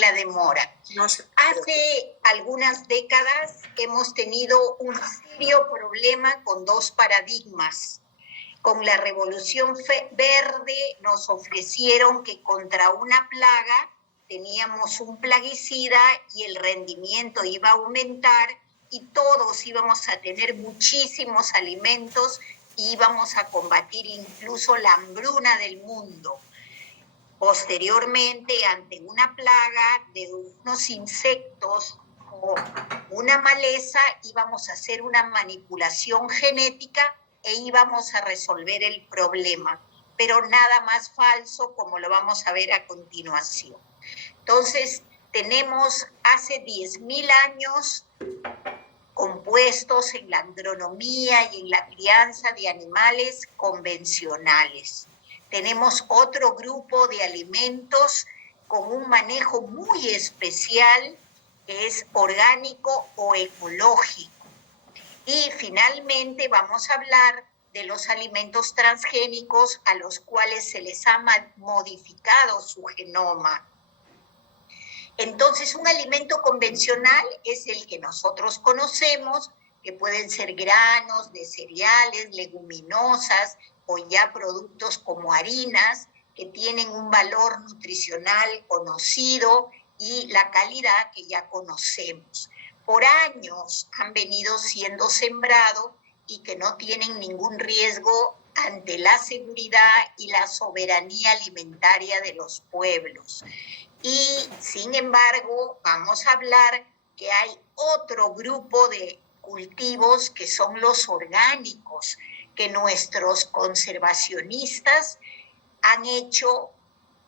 la demora. No sé. Hace algunas décadas hemos tenido un serio problema con dos paradigmas. Con la Revolución Verde nos ofrecieron que contra una plaga teníamos un plaguicida y el rendimiento iba a aumentar y todos íbamos a tener muchísimos alimentos y íbamos a combatir incluso la hambruna del mundo. Posteriormente, ante una plaga de unos insectos o una maleza, íbamos a hacer una manipulación genética e íbamos a resolver el problema, pero nada más falso, como lo vamos a ver a continuación. Entonces, tenemos hace 10.000 años compuestos en la agronomía y en la crianza de animales convencionales. Tenemos otro grupo de alimentos con un manejo muy especial, que es orgánico o ecológico. Y finalmente vamos a hablar de los alimentos transgénicos a los cuales se les ha modificado su genoma. Entonces, un alimento convencional es el que nosotros conocemos, que pueden ser granos de cereales, leguminosas o ya productos como harinas, que tienen un valor nutricional conocido y la calidad que ya conocemos. Por años han venido siendo sembrados y que no tienen ningún riesgo ante la seguridad y la soberanía alimentaria de los pueblos. Y, sin embargo, vamos a hablar que hay otro grupo de cultivos que son los orgánicos, que nuestros conservacionistas han hecho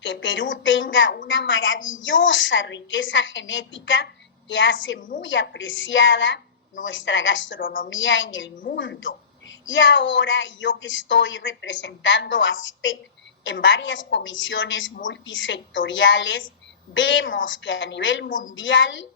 que Perú tenga una maravillosa riqueza genética que hace muy apreciada nuestra gastronomía en el mundo. Y ahora yo que estoy representando a ASPEC en varias comisiones multisectoriales, vemos que a nivel mundial,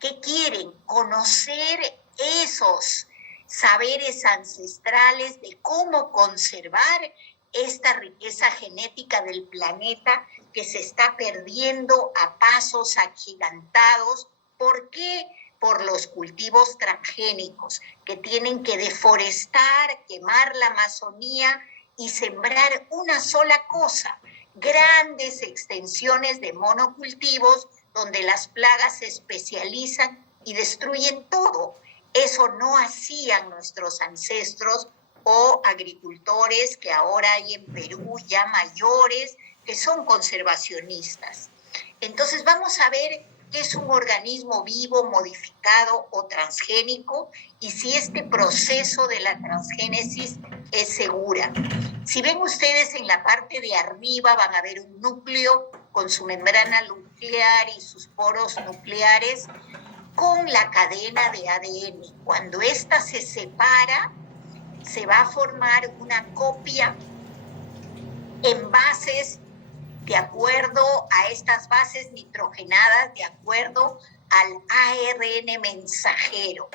que quieren conocer esos saberes ancestrales de cómo conservar esta riqueza genética del planeta que se está perdiendo a pasos agigantados. ¿Por qué? Por los cultivos transgénicos, que tienen que deforestar, quemar la Amazonía y sembrar una sola cosa, grandes extensiones de monocultivos donde las plagas se especializan y destruyen todo. Eso no hacían nuestros ancestros o agricultores que ahora hay en Perú ya mayores, que son conservacionistas. Entonces vamos a ver qué es un organismo vivo, modificado o transgénico y si este proceso de la transgénesis es segura. Si ven ustedes en la parte de arriba van a ver un núcleo con su membrana nuclear y sus poros nucleares con la cadena de ADN. Cuando ésta se separa, se va a formar una copia en bases de acuerdo a estas bases nitrogenadas, de acuerdo al ARN mensajero.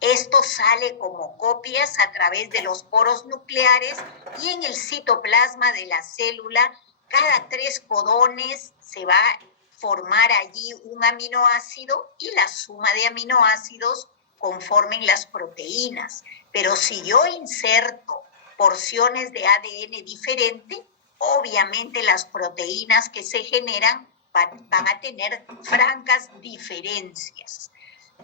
Esto sale como copias a través de los poros nucleares y en el citoplasma de la célula, cada 3 codones se va a formar allí un aminoácido y la suma de aminoácidos conformen las proteínas. Pero si yo inserto porciones de ADN diferente, obviamente las proteínas que se generan van a tener francas diferencias.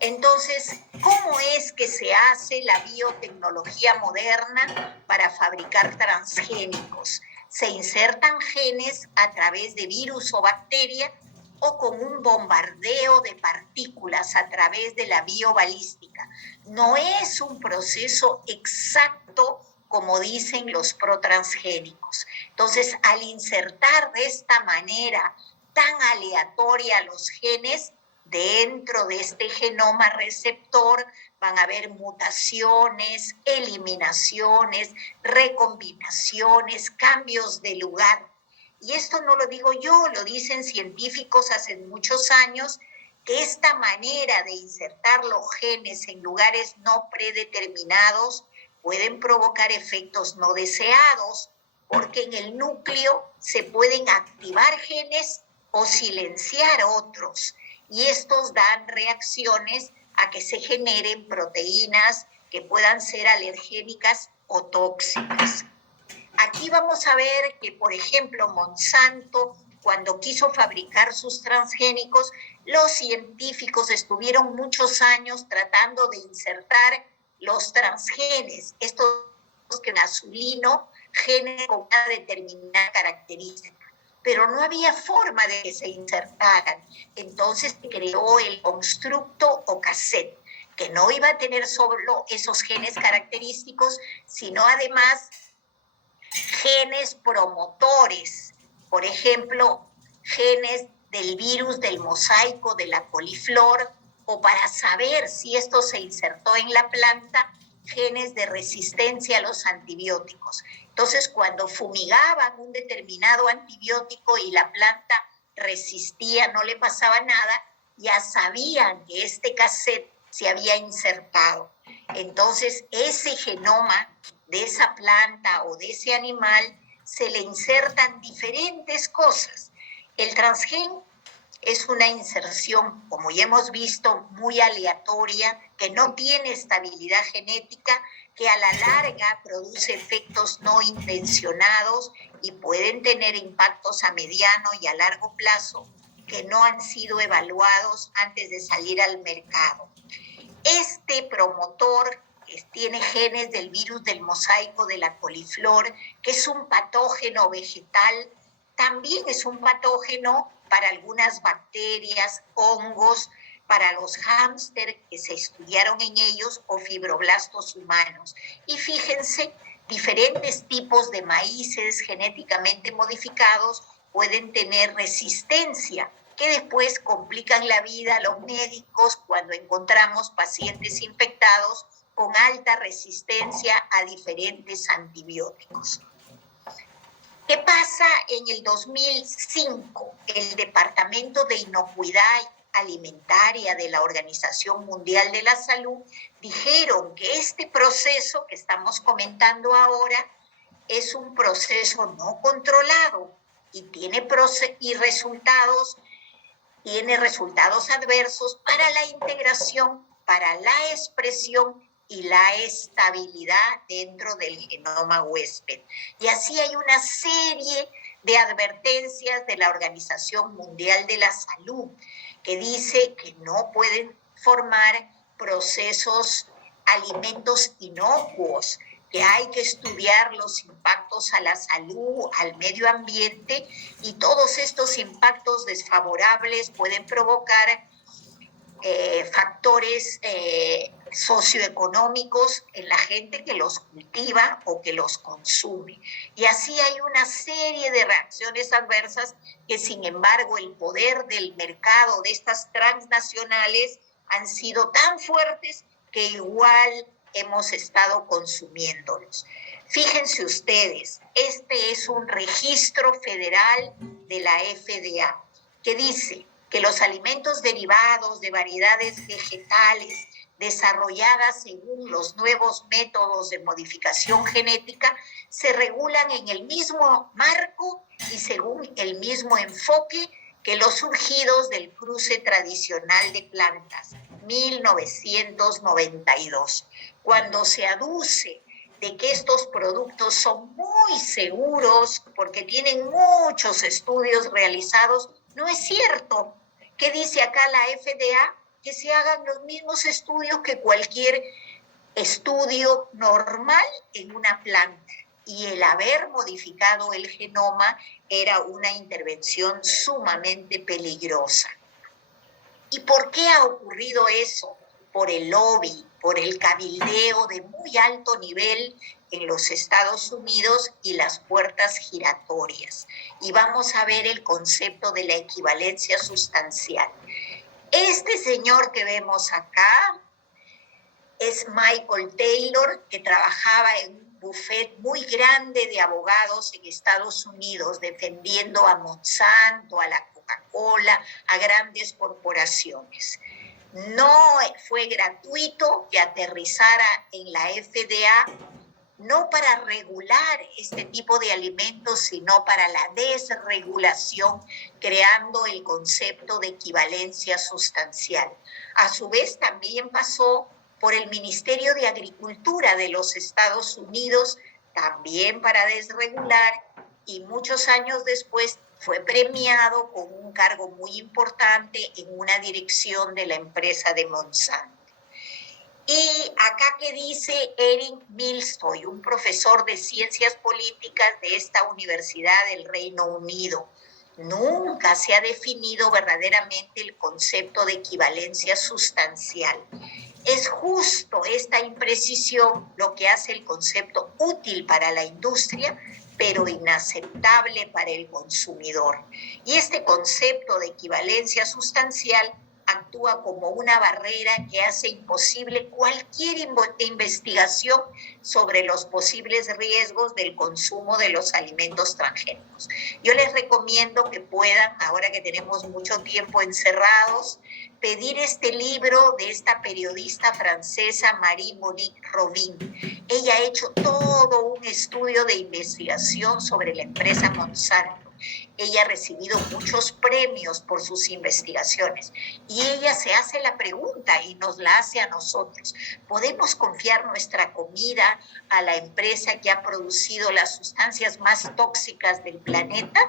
Entonces, ¿cómo es que se hace la biotecnología moderna para fabricar transgénicos? Se insertan genes a través de virus o bacteria o con un bombardeo de partículas a través de la biobalística. No es un proceso exacto como dicen los protransgénicos. Entonces, al insertar de esta manera tan aleatoria los genes, dentro de este genoma receptor van a haber mutaciones, eliminaciones, recombinaciones, cambios de lugar. Y esto no lo digo yo, lo dicen científicos hace muchos años, que esta manera de insertar los genes en lugares no predeterminados pueden provocar efectos no deseados, porque en el núcleo se pueden activar genes o silenciar otros. Y estos dan reacciones a que se generen proteínas que puedan ser alergénicas o tóxicas. Aquí vamos a ver que, por ejemplo, Monsanto, cuando quiso fabricar sus transgénicos, los científicos estuvieron muchos años tratando de insertar los transgenes, estos que en azulino, genes con una determinada característica, pero no había forma de que se insertaran. Entonces se creó el constructo o cassette, que no iba a tener solo esos genes característicos, sino además genes promotores, por ejemplo, genes del virus del mosaico de la coliflor, o para saber si esto se insertó en la planta, genes de resistencia a los antibióticos. Entonces, cuando fumigaban un determinado antibiótico y la planta resistía, no le pasaba nada, ya sabían que este cassette se había insertado. Entonces, ese genoma de esa planta o de ese animal se le insertan diferentes cosas. El transgen es una inserción, como ya hemos visto, muy aleatoria, que no tiene estabilidad genética, que a la larga produce efectos no intencionados y pueden tener impactos a mediano y a largo plazo que no han sido evaluados antes de salir al mercado. Este promotor tiene genes del virus del mosaico de la coliflor, que es un patógeno vegetal, también es un patógeno para algunas bacterias, hongos, para los hámster que se estudiaron en ellos o fibroblastos humanos. Y fíjense, diferentes tipos de maíces genéticamente modificados pueden tener resistencia, que después complican la vida a los médicos cuando encontramos pacientes infectados con alta resistencia a diferentes antibióticos. ¿Qué pasa en el 2005? El Departamento de Inocuidad Alimentaria de la Organización Mundial de la Salud dijeron que este proceso que estamos comentando ahora es un proceso no controlado y tiene resultados adversos para la integración, para la expresión y la estabilidad dentro del genoma huésped. Y así hay una serie de advertencias de la Organización Mundial de la Salud que dice que no pueden formar alimentos inocuos, que hay que estudiar los impactos a la salud, al medio ambiente, y todos estos impactos desfavorables pueden provocar factores socioeconómicos en la gente que los cultiva o que los consume. Y así hay una serie de reacciones adversas que, sin embargo, el poder del mercado de estas transnacionales han sido tan fuertes que igual hemos estado consumiéndolos. Fíjense ustedes, este es un registro federal de la FDA que dice que los alimentos derivados de variedades vegetales desarrolladas según los nuevos métodos de modificación genética se regulan en el mismo marco y según el mismo enfoque que los surgidos del cruce tradicional de plantas, 1992. Cuando se aduce de que estos productos son muy seguros porque tienen muchos estudios realizados, no es cierto. ¿Qué dice acá la FDA? Que se hagan los mismos estudios que cualquier estudio normal en una planta. Y el haber modificado el genoma era una intervención sumamente peligrosa. ¿Y por qué ha ocurrido eso? Por el lobby, por el cabildeo de muy alto nivel en los Estados Unidos y las puertas giratorias. Y vamos a ver el concepto de la equivalencia sustancial. Este señor que vemos acá es Michael Taylor, que trabajaba en un bufete muy grande de abogados en Estados Unidos, defendiendo a Monsanto, a la Coca-Cola, a grandes corporaciones. No fue gratuito que aterrizara en la FDA no para regular este tipo de alimentos, sino para la desregulación, creando el concepto de equivalencia sustancial. A su vez, también pasó por el Ministerio de Agricultura de los Estados Unidos, también para desregular, y muchos años después fue premiado con un cargo muy importante en una dirección de la empresa de Monsanto. Y acá que dice Erik Milstoy, un profesor de ciencias políticas de esta Universidad del Reino Unido, nunca se ha definido verdaderamente el concepto de equivalencia sustancial. Es justo esta imprecisión lo que hace el concepto útil para la industria, pero inaceptable para el consumidor. Y este concepto de equivalencia sustancial actúa como una barrera que hace imposible cualquier investigación sobre los posibles riesgos del consumo de los alimentos transgénicos. Yo les recomiendo que puedan, ahora que tenemos mucho tiempo encerrados, pedir este libro de esta periodista francesa Marie-Monique Robin. Ella ha hecho todo un estudio de investigación sobre la empresa Monsanto. Ella ha recibido muchos premios por sus investigaciones y ella se hace la pregunta y nos la hace a nosotros. ¿Podemos confiar nuestra comida a la empresa que ha producido las sustancias más tóxicas del planeta?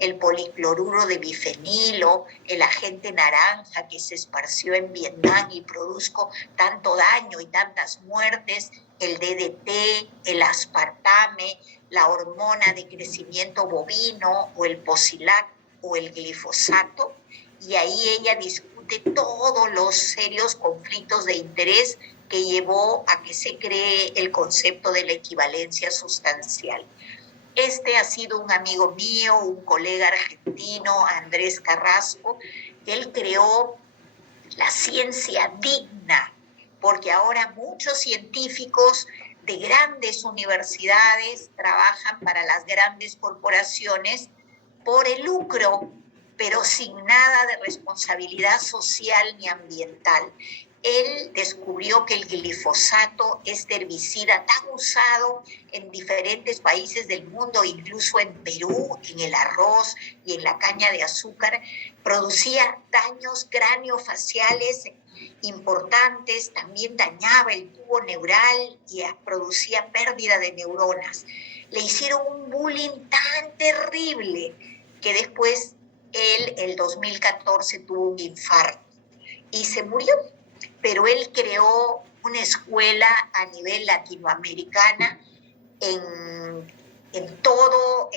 El policloruro de bifenilo, el agente naranja que se esparció en Vietnam y produjo tanto daño y tantas muertes, el DDT, el aspartame, la hormona de crecimiento bovino o el Posilac o el glifosato, y ahí ella discute todos los serios conflictos de interés que llevó a que se cree el concepto de la equivalencia sustancial. Este ha sido un amigo mío, un colega argentino, Andrés Carrasco. Él creó la ciencia digna, porque ahora muchos científicos de grandes universidades trabajan para las grandes corporaciones por el lucro, pero sin nada de responsabilidad social ni ambiental. Él descubrió que el glifosato, este herbicida tan usado en diferentes países del mundo, incluso en Perú, en el arroz y en la caña de azúcar, producía daños craneofaciales importantes, también dañaba el tubo neural y producía pérdida de neuronas. Le hicieron un bullying tan terrible que después él, el 2014, tuvo un infarto y se murió. Pero él creó una escuela a nivel latinoamericana en toda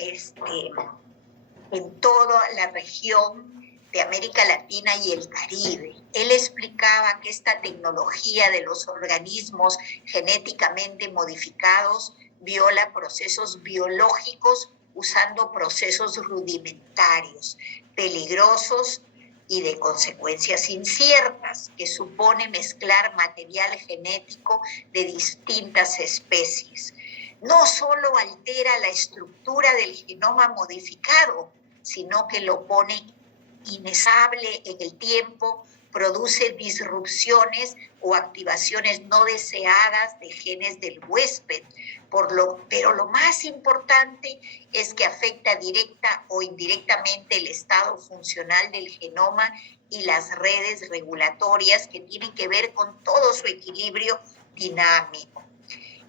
la región de América Latina y el Caribe. Él explicaba que esta tecnología de los organismos genéticamente modificados viola procesos biológicos usando procesos rudimentarios, peligrosos y de consecuencias inciertas, que supone mezclar material genético de distintas especies. No solo altera la estructura del genoma modificado, sino que lo pone inestable en el tiempo, produce disrupciones o activaciones no deseadas de genes del huésped. Pero lo más importante es que afecta directa o indirectamente el estado funcional del genoma y las redes regulatorias que tienen que ver con todo su equilibrio dinámico.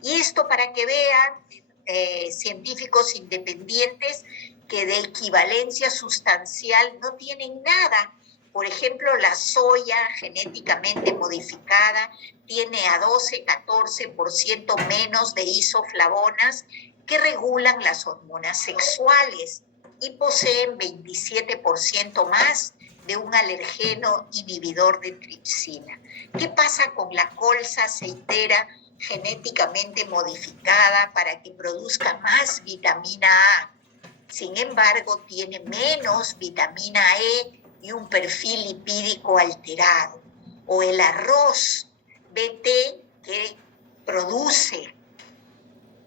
Y esto para que vean científicos independientes que de equivalencia sustancial no tienen nada. Por ejemplo, la soya genéticamente modificada tiene a 12-14% menos de isoflavonas que regulan las hormonas sexuales y poseen 27% más de un alergeno inhibidor de tripsina. ¿Qué pasa con la colza aceitera genéticamente modificada para que produzca más vitamina A? Sin embargo, tiene menos vitamina E y un perfil lipídico alterado. O el arroz BT, que produce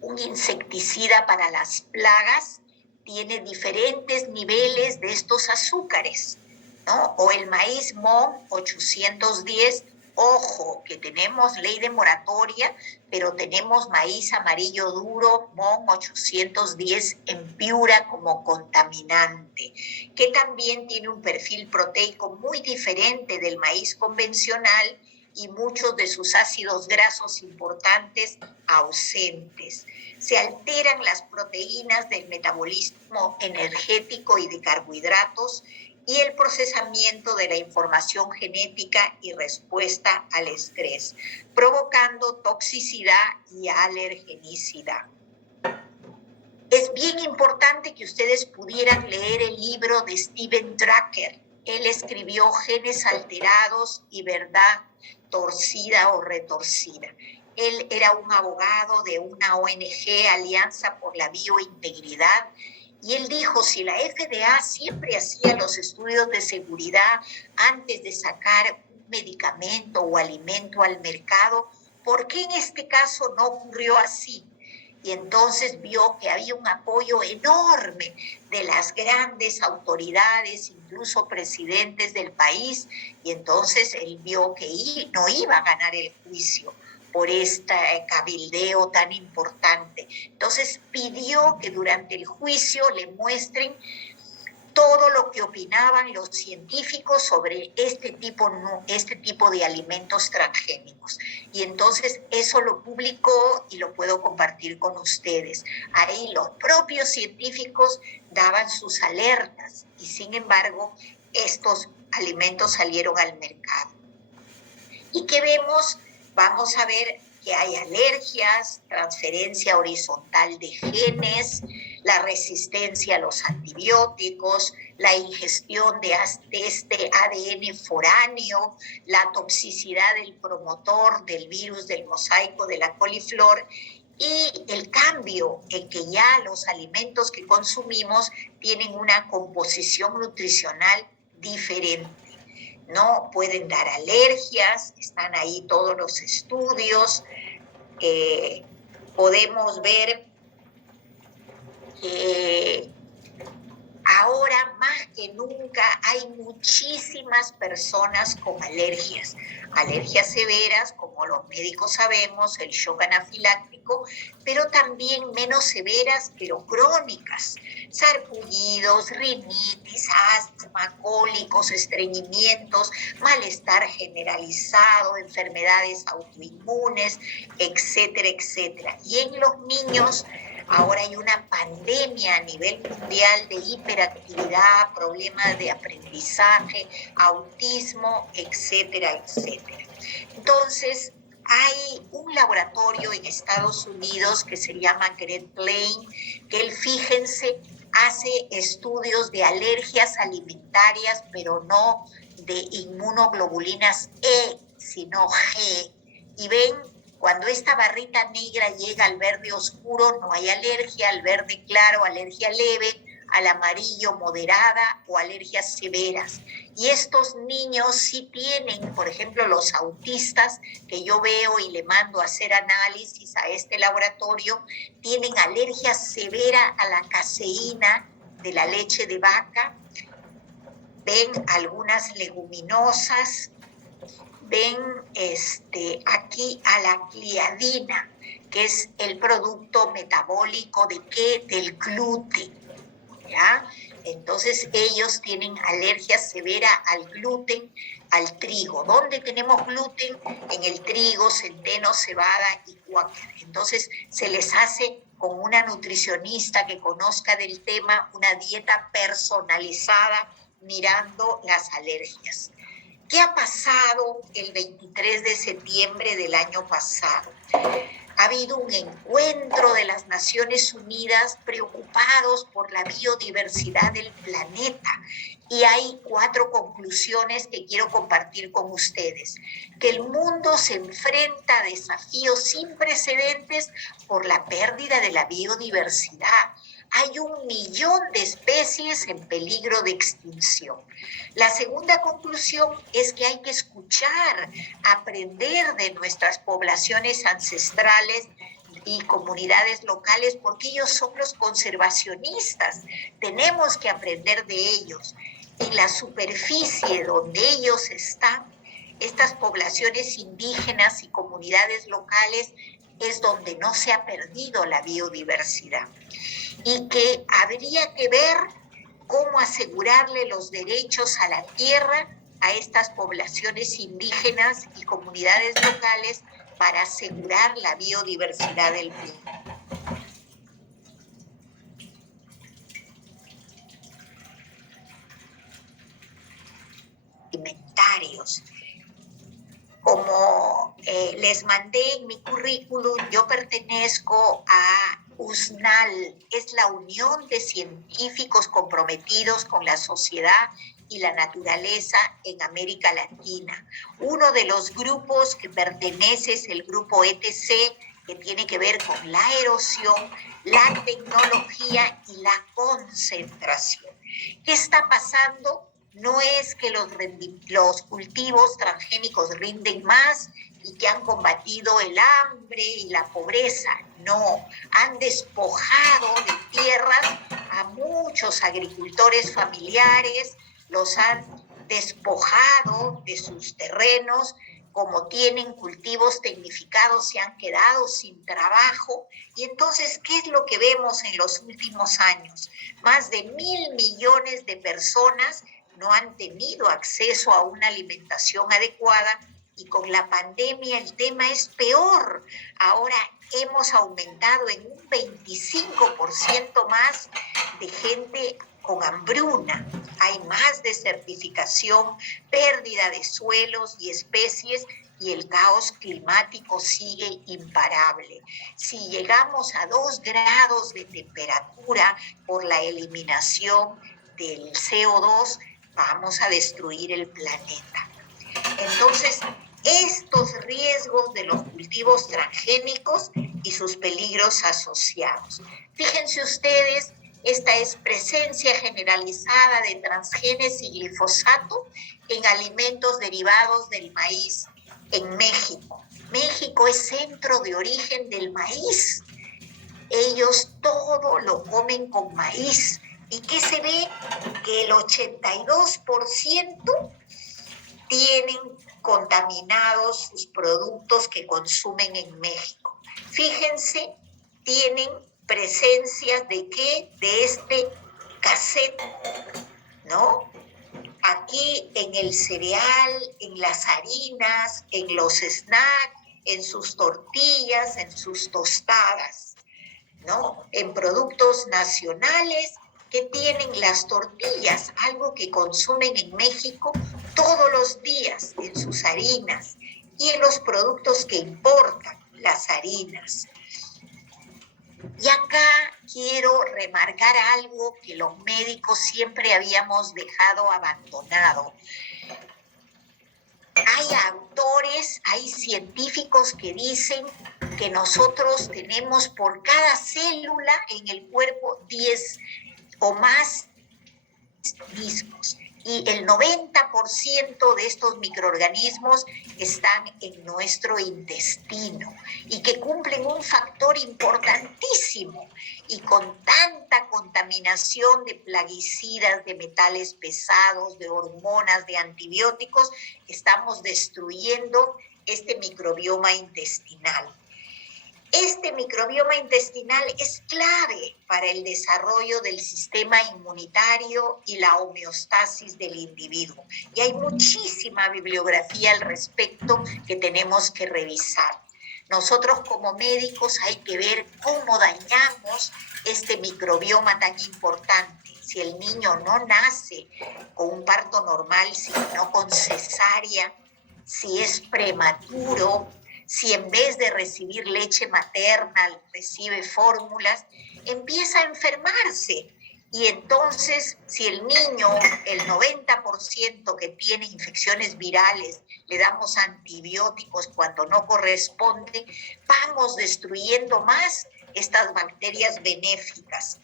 un insecticida para las plagas, tiene diferentes niveles de estos azúcares, ¿no? O el maíz MON 810 Ojo, que tenemos ley de moratoria, pero tenemos maíz amarillo duro, MON 810 en Piura como contaminante, que también tiene un perfil proteico muy diferente del maíz convencional y muchos de sus ácidos grasos importantes ausentes. Se alteran las proteínas del metabolismo energético y de carbohidratos y el procesamiento de la información genética y respuesta al estrés, provocando toxicidad y alergenicidad. Es bien importante que ustedes pudieran leer el libro de Steven Drucker. Él escribió Genes alterados y verdad torcida o retorcida. Él era un abogado de una ONG, Alianza por la Biointegridad, y él dijo, si la FDA siempre hacía los estudios de seguridad antes de sacar un medicamento o alimento al mercado, ¿por qué en este caso no ocurrió así? Y entonces vio que había un apoyo enorme de las grandes autoridades, incluso presidentes del país, y entonces él vio que no iba a ganar el juicio por este cabildeo tan importante. Entonces pidió que durante el juicio le muestren todo lo que opinaban los científicos sobre este tipo de alimentos transgénicos. Y entonces eso lo publicó y lo puedo compartir con ustedes. Ahí los propios científicos daban sus alertas y sin embargo estos alimentos salieron al mercado. ¿Y qué vemos? Vamos a ver que hay alergias, transferencia horizontal de genes, la resistencia a los antibióticos, la ingestión de este ADN foráneo, la toxicidad del promotor del virus del mosaico de la coliflor y el cambio en que ya los alimentos que consumimos tienen una composición nutricional diferente. No pueden dar alergias, están ahí todos los estudios. Podemos ver que ahora más que nunca hay muchísimas personas con alergias severas, como los médicos sabemos, el shock anafiláctico, pero también menos severas, pero crónicas, sarpullidos, rinitis, asma, cólicos, estreñimientos, malestar generalizado, enfermedades autoinmunes, etcétera, etcétera. Y en los niños, ahora hay una pandemia a nivel mundial de hiperactividad, problemas de aprendizaje, autismo, etcétera, etcétera. Entonces, hay un laboratorio en Estados Unidos que se llama Great Plains, que él, fíjense, hace estudios de alergias alimentarias, pero no de inmunoglobulinas E, sino G. Y ven, cuando esta barrita negra llega al verde oscuro, no hay alergia, al verde claro, alergia leve, al amarillo moderada o alergias severas. Y estos niños sí tienen, por ejemplo, los autistas que yo veo y le mando a hacer análisis a este laboratorio, tienen alergia severa a la caseína de la leche de vaca. Ven algunas leguminosas, ven aquí a la gliadina, que es el producto metabólico de ¿qué? Del gluten, ¿ya? Entonces ellos tienen alergia severa al gluten, al trigo. ¿Dónde tenemos gluten? En el trigo, centeno, cebada y cuáquer. Entonces se les hace con una nutricionista que conozca del tema una dieta personalizada mirando las alergias. ¿Qué ha pasado el 23 de septiembre del año pasado? Ha habido un encuentro de las Naciones Unidas preocupados por la biodiversidad del planeta y hay 4 conclusiones que quiero compartir con ustedes. Que el mundo se enfrenta a desafíos sin precedentes por la pérdida de la biodiversidad. Hay 1 millón de especies en peligro de extinción. La segunda conclusión es que hay que escuchar, aprender de nuestras poblaciones ancestrales y comunidades locales, porque ellos son los conservacionistas. Tenemos que aprender de ellos. En la superficie donde ellos están estas poblaciones indígenas y comunidades locales es donde no se ha perdido la biodiversidad y que habría que ver cómo asegurarle los derechos a la tierra a estas poblaciones indígenas y comunidades locales para asegurar la biodiversidad del planeta. Alimentarios. Como les mandé en mi currículum, yo pertenezco a USNAL, es la Unión de Científicos Comprometidos con la Sociedad y la Naturaleza en América Latina. Uno de los grupos que pertenece es el grupo ETC, que tiene que ver con la erosión, la tecnología y la concentración. ¿Qué está pasando? No es que los cultivos transgénicos rinden más y que han combatido el hambre y la pobreza. No, han despojado de tierras a muchos agricultores familiares, los han despojado de sus terrenos, como tienen cultivos tecnificados, se han quedado sin trabajo. Y entonces, ¿qué es lo que vemos en los últimos años? Más de 1.000 millones de personas no han tenido acceso a una alimentación adecuada y con la pandemia el tema es peor. Ahora hemos aumentado en un 25% más de gente con hambruna. Hay más desertificación, pérdida de suelos y especies y el caos climático sigue imparable. Si llegamos a 2 grados de temperatura por la eliminación del CO2, vamos a destruir el planeta. Entonces, estos riesgos de los cultivos transgénicos y sus peligros asociados. Fíjense ustedes, esta es presencia generalizada de transgenes y glifosato en alimentos derivados del maíz en México. México es centro de origen del maíz. Ellos todo lo comen con maíz. ¿Y qué se ve? Que el 82% tienen contaminados sus productos que consumen en México. Fíjense, tienen presencias de qué? De este cassette, ¿no? Aquí en el cereal, en las harinas, en los snacks, en sus tortillas, en sus tostadas, ¿no? En productos nacionales que tienen las tortillas, algo que consumen en México todos los días en sus harinas y en los productos que importan, las harinas. Y acá quiero remarcar algo que los médicos siempre habíamos dejado abandonado. Hay autores, hay científicos que dicen que nosotros tenemos por cada célula en el cuerpo 10 o más mismos. Y el 90% de estos microorganismos están en nuestro intestino y que cumplen un factor importantísimo. Y con tanta contaminación de plaguicidas, de metales pesados, de hormonas, de antibióticos, estamos destruyendo este microbioma intestinal. Este microbioma intestinal es clave para el desarrollo del sistema inmunitario y la homeostasis del individuo. Y hay muchísima bibliografía al respecto que tenemos que revisar. Nosotros como médicos hay que ver cómo dañamos este microbioma tan importante. Si el niño no nace con un parto normal, sino con cesárea, si es prematuro, si en vez de recibir leche materna recibe fórmulas, empieza a enfermarse. Y entonces, si el niño, el 90% que tiene infecciones virales, le damos antibióticos cuando no corresponde, vamos destruyendo más estas bacterias benéficas.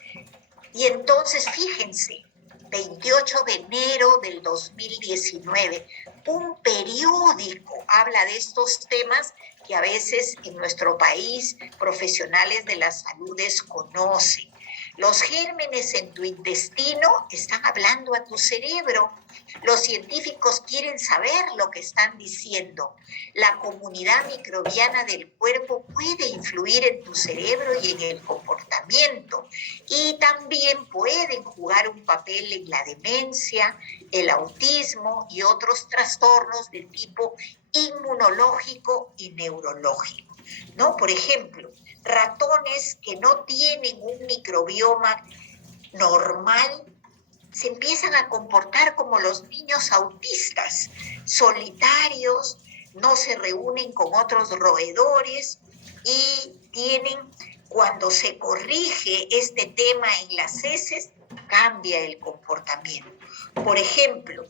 Y entonces, fíjense, 28 de enero del 2019, un periódico habla de estos temas que a veces en nuestro país profesionales de la salud desconocen. Los gérmenes en tu intestino están hablando a tu cerebro. Los científicos quieren saber lo que están diciendo. La comunidad microbiana del cuerpo puede influir en tu cerebro y en el comportamiento. Y también pueden jugar un papel en la demencia, el autismo y otros trastornos de tipo inmunológico y neurológico, ¿no? Por ejemplo, ratones que no tienen un microbioma normal se empiezan a comportar como los niños autistas, solitarios, no se reúnen con otros roedores y tienen, cuando se corrige este tema en las heces, cambia el comportamiento. Por ejemplo,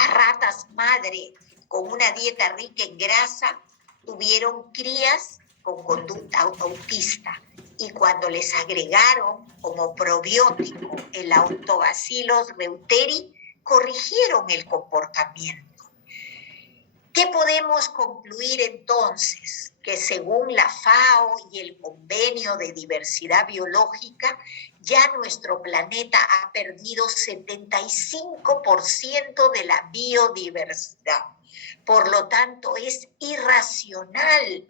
a ratas madre con una dieta rica en grasa tuvieron crías con conducta autista y cuando les agregaron como probiótico el Lactobacillus reuteri, corrigieron el comportamiento. ¿Qué podemos concluir entonces? Que según la FAO y el Convenio de Diversidad Biológica, ya nuestro planeta ha perdido 75% de la biodiversidad. Por lo tanto, es irracional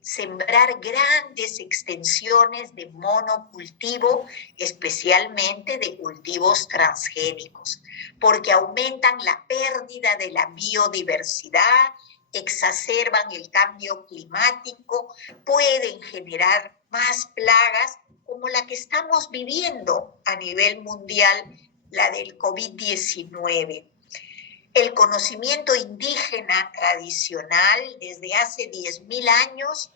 sembrar grandes extensiones de monocultivo, especialmente de cultivos transgénicos, porque aumentan la pérdida de la biodiversidad, exacerban el cambio climático, pueden generar más plagas como la que estamos viviendo a nivel mundial, la del COVID-19. El conocimiento indígena tradicional desde hace 10.000 años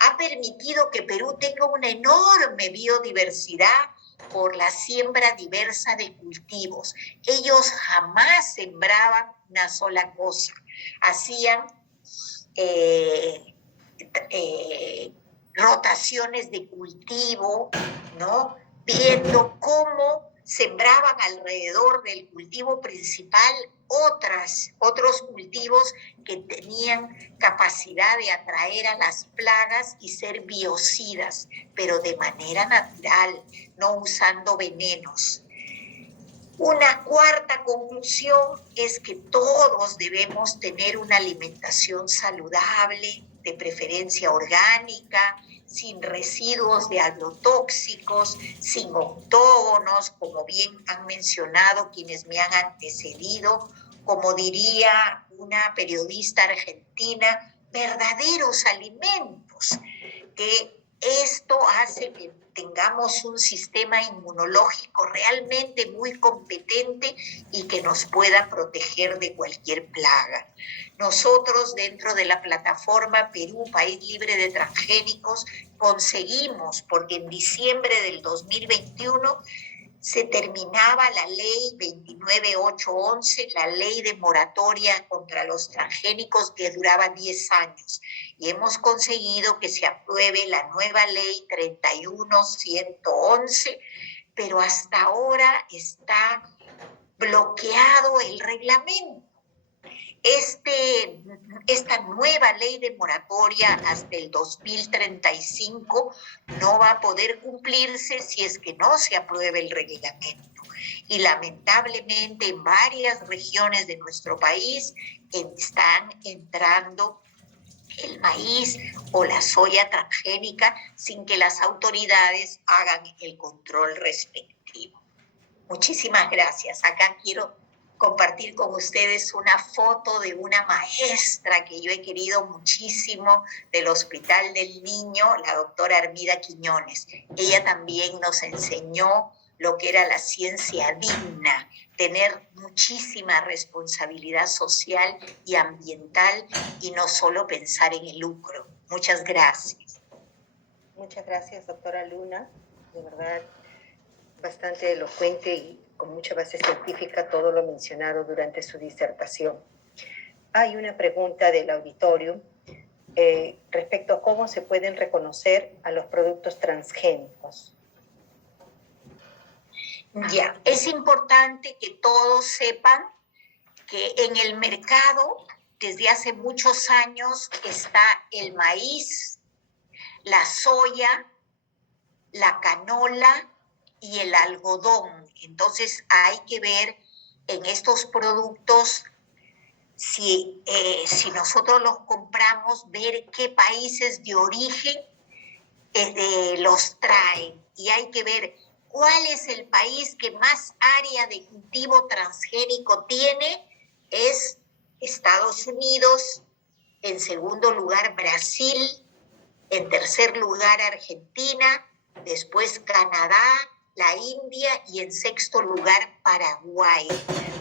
ha permitido que Perú tenga una enorme biodiversidad por la siembra diversa de cultivos. Ellos jamás sembraban una sola cosa, hacían rotaciones de cultivo, ¿no? Viendo cómo sembraban alrededor del cultivo principal otros cultivos que tenían capacidad de atraer a las plagas y ser biocidas, pero de manera natural, no usando venenos. Una cuarta conclusión es que todos debemos tener una alimentación saludable, de preferencia orgánica, sin residuos de agrotóxicos, sin octógonos, como bien han mencionado quienes me han antecedido, como diría una periodista argentina, verdaderos alimentos, que esto hace que tengamos un sistema inmunológico realmente muy competente y que nos pueda proteger de cualquier plaga. Nosotros, dentro de la plataforma Perú, País Libre de Transgénicos, conseguimos, porque en diciembre del 2021 se terminaba la ley 29811, la ley de moratoria contra los transgénicos que duraba 10 años. Y hemos conseguido que se apruebe la nueva ley 31111, pero hasta ahora está bloqueado el reglamento. Esta nueva ley de moratoria hasta el 2035 no va a poder cumplirse si es que no se apruebe el reglamento. Y lamentablemente en varias regiones de nuestro país están entrando el maíz o la soya transgénica sin que las autoridades hagan el control respectivo. Muchísimas gracias. Acá quiero compartir con ustedes una foto de una maestra que yo he querido muchísimo del Hospital del Niño, la doctora Armida Quiñones. Ella también nos enseñó lo que era la ciencia digna, tener muchísima responsabilidad social y ambiental y no solo pensar en el lucro. Muchas gracias. Muchas gracias, doctora Luna. De verdad, bastante elocuente y con mucha base científica todo lo mencionado durante su disertación. Hay una pregunta del auditorio respecto a cómo se pueden reconocer a los productos transgénicos. Ya, es importante que todos sepan que en el mercado desde hace muchos años está el maíz, la soya, la canola y el algodón. Entonces hay que ver en estos productos, si nosotros los compramos, ver qué países de origen los traen. Y hay que ver cuál es el país que más área de cultivo transgénico tiene. Es Estados Unidos, en segundo lugar Brasil, en tercer lugar Argentina, después Canadá, la India y en sexto lugar Paraguay.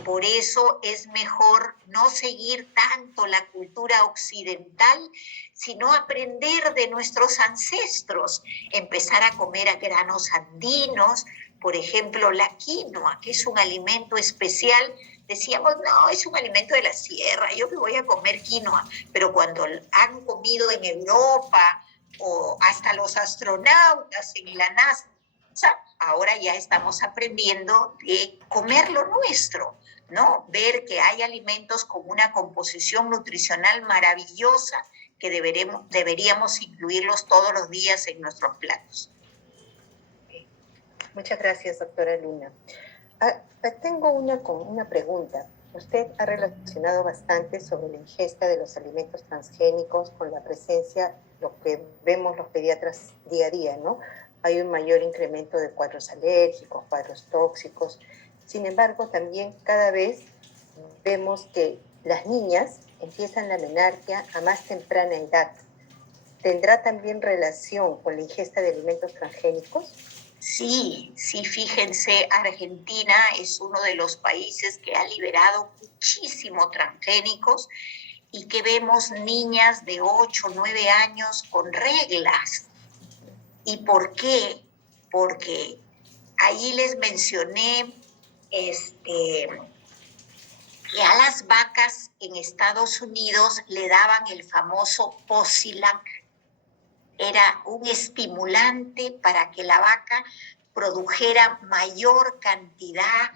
Por eso es mejor no seguir tanto la cultura occidental, sino aprender de nuestros ancestros, empezar a comer a granos andinos, por ejemplo la quinoa, que es un alimento especial. Decíamos, no, es un alimento de la sierra, yo me voy a comer quinoa, pero cuando han comido en Europa, o hasta los astronautas en la NASA, ahora ya estamos aprendiendo de comer lo nuestro, ¿no? Ver que hay alimentos con una composición nutricional maravillosa que deberíamos incluirlos todos los días en nuestros platos. Muchas gracias, doctora Luna. Tengo una pregunta. Usted ha relacionado bastante sobre la ingesta de los alimentos transgénicos con la presencia, lo que vemos los pediatras día a día, ¿no? Hay un mayor incremento de cuadros alérgicos, cuadros tóxicos. Sin embargo, también cada vez vemos que las niñas empiezan la menarquia a más temprana edad. ¿Tendrá también relación con la ingesta de alimentos transgénicos? Sí, fíjense, Argentina es uno de los países que ha liberado muchísimo transgénicos y que vemos niñas de 8 o 9 años con reglas. ¿Y por qué? Porque ahí les mencioné que a las vacas en Estados Unidos le daban el famoso Posilac. Era un estimulante para que la vaca produjera mayor cantidad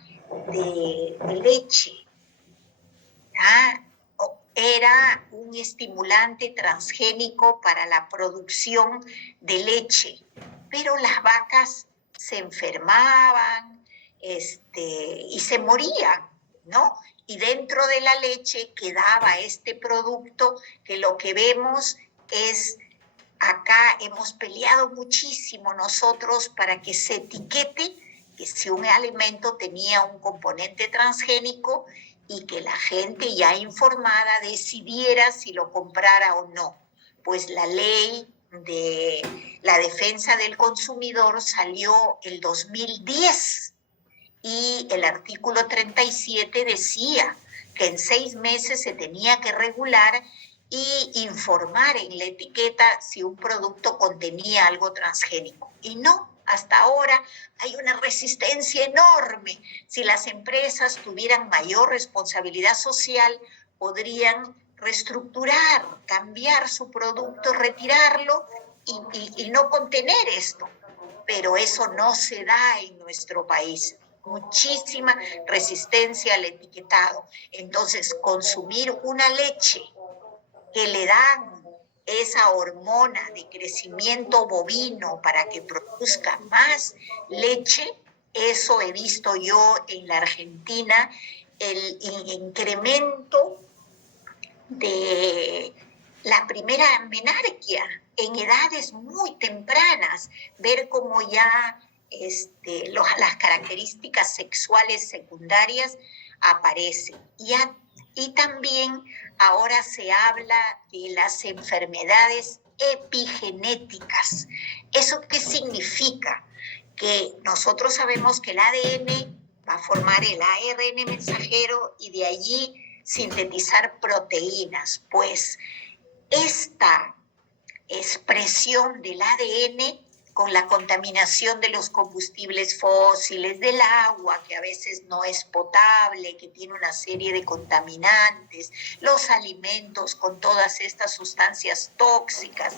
de leche. Era un estimulante transgénico para la producción de leche, pero las vacas se enfermaban y se morían, ¿no? Y dentro de la leche quedaba este producto que lo que vemos es, acá hemos peleado muchísimo nosotros para que se etiquete que si un alimento tenía un componente transgénico y que la gente ya informada decidiera si lo comprara o no. Pues la ley de la defensa del consumidor salió el 2010 y el artículo 37 decía que en 6 meses se tenía que regular y informar en la etiqueta si un producto contenía algo transgénico. Y no, hasta ahora hay una resistencia enorme. Si las empresas tuvieran mayor responsabilidad social, podrían reestructurar, cambiar su producto, retirarlo y no contener esto. Pero eso no se da en nuestro país. Muchísima resistencia al etiquetado. Entonces, consumir una leche que le dan esa hormona de crecimiento bovino para que produzca más leche, eso he visto yo en la Argentina, el incremento de la primera menarquia en edades muy tempranas, ver cómo ya las características sexuales secundarias aparecen. Y también ahora se habla de las enfermedades epigenéticas. ¿Eso qué significa? Que nosotros sabemos que el ADN va a formar el ARN mensajero y de allí sintetizar proteínas. Pues esta expresión del ADN con la contaminación de los combustibles fósiles, del agua que a veces no es potable, que tiene una serie de contaminantes, los alimentos con todas estas sustancias tóxicas,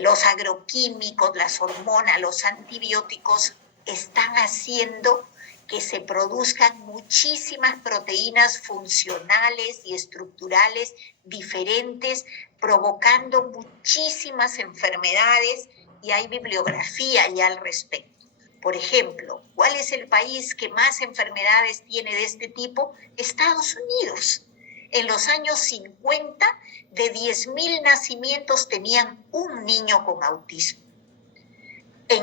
los agroquímicos, las hormonas, los antibióticos, están haciendo que se produzcan muchísimas proteínas funcionales y estructurales diferentes, provocando muchísimas enfermedades, y hay bibliografía ya al respecto. Por ejemplo, ¿cuál es el país que más enfermedades tiene de este tipo? Estados Unidos. En los años 50, de 10.000 nacimientos tenían un niño con autismo. A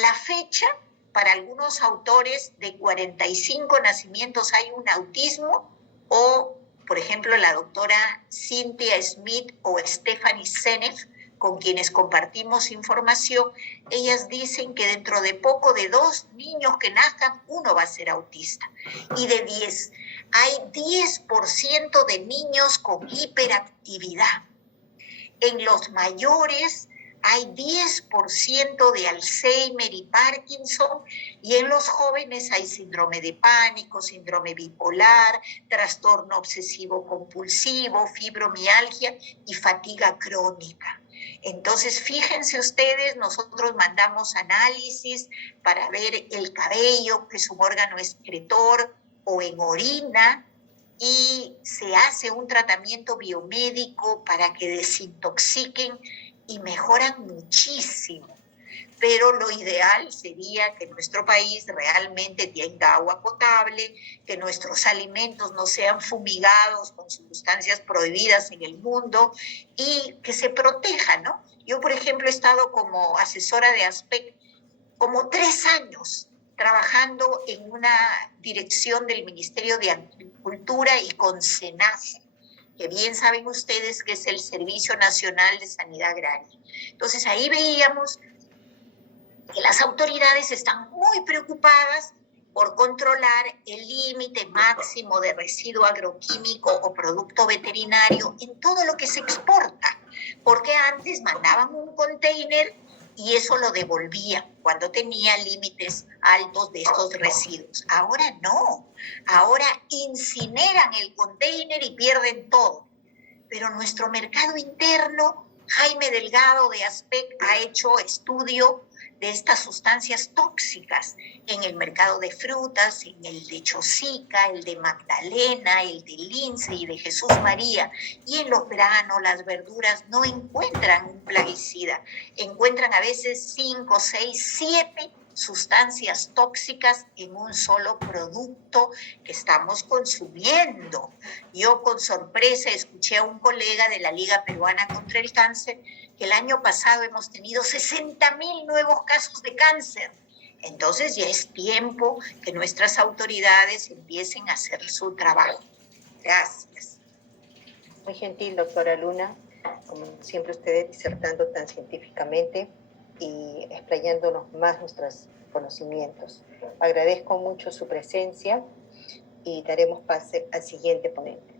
la fecha, para algunos autores, de 45 nacimientos hay un autismo, o, por ejemplo, la doctora Cynthia Smith o Stephanie Seneff, con quienes compartimos información, ellas dicen que dentro de poco, de 2 niños que nazcan, uno va a ser autista. Y de 10, hay 10% de niños con hiperactividad. En los mayores hay 10% de Alzheimer y Parkinson, y en los jóvenes hay síndrome de pánico, síndrome bipolar, trastorno obsesivo compulsivo, fibromialgia y fatiga crónica. Entonces, fíjense ustedes, nosotros mandamos análisis para ver el cabello, que es un órgano excretor, o en orina, y se hace un tratamiento biomédico para que desintoxiquen y mejoran muchísimo. Pero lo ideal sería que nuestro país realmente tenga agua potable, que nuestros alimentos no sean fumigados con sustancias prohibidas en el mundo y que se proteja, ¿no? Yo, por ejemplo, he estado como asesora de ASPEC como 3 años trabajando en una dirección del Ministerio de Agricultura y con SENASA, que bien saben ustedes que es el Servicio Nacional de Sanidad Agraria. Entonces ahí veíamos que las autoridades están muy preocupadas por controlar el límite máximo de residuo agroquímico o producto veterinario en todo lo que se exporta, porque antes mandaban un container y eso lo devolvían cuando tenía límites altos de estos residuos. Ahora no, ahora incineran el container y pierden todo. Pero nuestro mercado interno, Jaime Delgado de ASPEC ha hecho estudio de estas sustancias tóxicas en el mercado de frutas, en el de Chosica, el de Magdalena, el de Lince y de Jesús María. Y en los granos, las verduras no encuentran un plaguicida, encuentran a veces 5, 6, 7 sustancias tóxicas en un solo producto que estamos consumiendo. Yo con sorpresa escuché a un colega de la Liga Peruana contra el Cáncer que el año pasado hemos tenido 60.000 nuevos casos de cáncer. Entonces ya es tiempo que nuestras autoridades empiecen a hacer su trabajo. Gracias. Muy gentil, doctora Luna, como siempre ustedes disertando tan científicamente y explayándonos más nuestros conocimientos. Agradezco mucho su presencia y daremos pase al siguiente ponente.